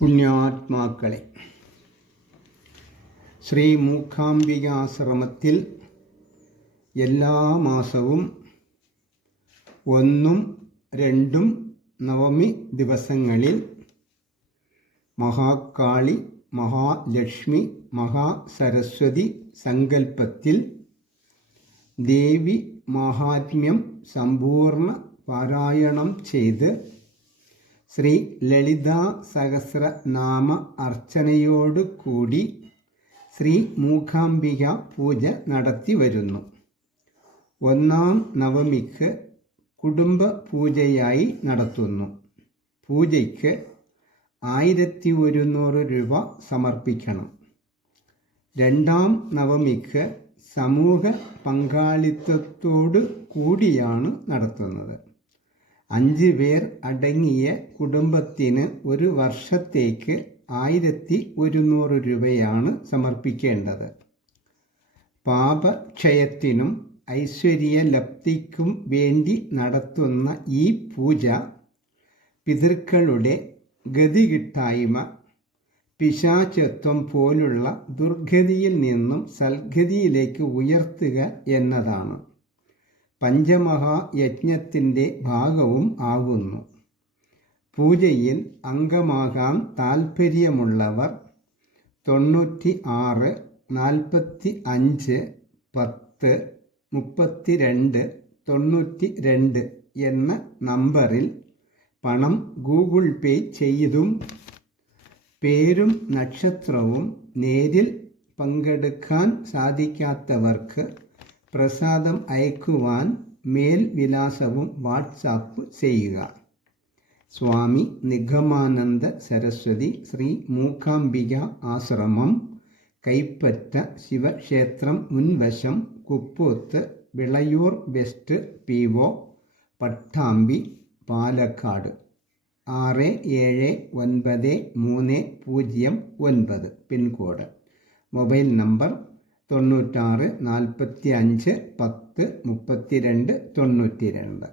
പുണ്യാത്മാക്കളെ, ശ്രീ മൂകാംബികാശ്രമത്തിൽ എല്ലാ മാസവും 1, 2 നവമി ദിവസങ്ങളിൽ മഹാകാളി, മഹാലക്ഷ്മി, മഹാസരസ്വതി സങ്കല്പത്തിൽ ദേവി മാഹാത്മ്യം സമ്പൂർണ്ണ പാരായണം ചെയ്ത് ശ്രീ ലളിതാ സഹസ്രനാമ അർച്ചനയോടു കൂടി ശ്രീ മൂകാംബിക പൂജ നടത്തി വരുന്നു. 1-ാം നവമിക്ക് കുടുംബ പൂജയായി നടത്തുന്നു. പൂജയ്ക്ക് 1100 രൂപ സമർപ്പിക്കണം. 2-ാം നവമിക്ക് സമൂഹ പങ്കാളിത്തത്തോടു കൂടിയാണ് നടത്തുന്നത്. 5 പേർ അടങ്ങിയ കുടുംബത്തിന് ഒരു വർഷത്തേക്ക് 1100 രൂപയാണ് സമർപ്പിക്കേണ്ടത്. പാപക്ഷയത്തിനും ഐശ്വര്യലബ്ധിക്കും വേണ്ടി നടത്തുന്ന ഈ പൂജ പിതൃക്കളുടെ ഗതികിട്ടായ്മ, പിശാചത്വം പോലുള്ള ദുർഗതിയിൽ നിന്നും സൽഗതിയിലേക്ക് ഉയർത്തുക എന്നതാണ്. പഞ്ചമഹായജ്ഞത്തിൻ്റെ ഭാഗവും ആകുന്നു. പൂജയിൽ അംഗമാകാൻ താൽപ്പര്യമുള്ളവർ 96 45 10 32 92 എന്ന നമ്പറിൽ പണം ഗൂഗിൾ പേ ചെയ്തും പേരും നക്ഷത്രവും നേരിൽ പങ്കെടുക്കാൻ സാധിക്കാത്തവർക്ക് പ്രസാദം അയക്കുവാൻ മേൽവിലാസവും വാട്സാപ്പ് ചെയ്യുക. സ്വാമി നിഗമാനന്ദ സരസ്വതി, ശ്രീ മൂകാംബിക ആശ്രമം, കൈപ്പറ്റ ശിവക്ഷേത്രം മുൻവശം, Kuppoth, Vilayur west PO, Pattambi, Palakkad 6793009 pin code. Mobile number 96 45 10 32 92.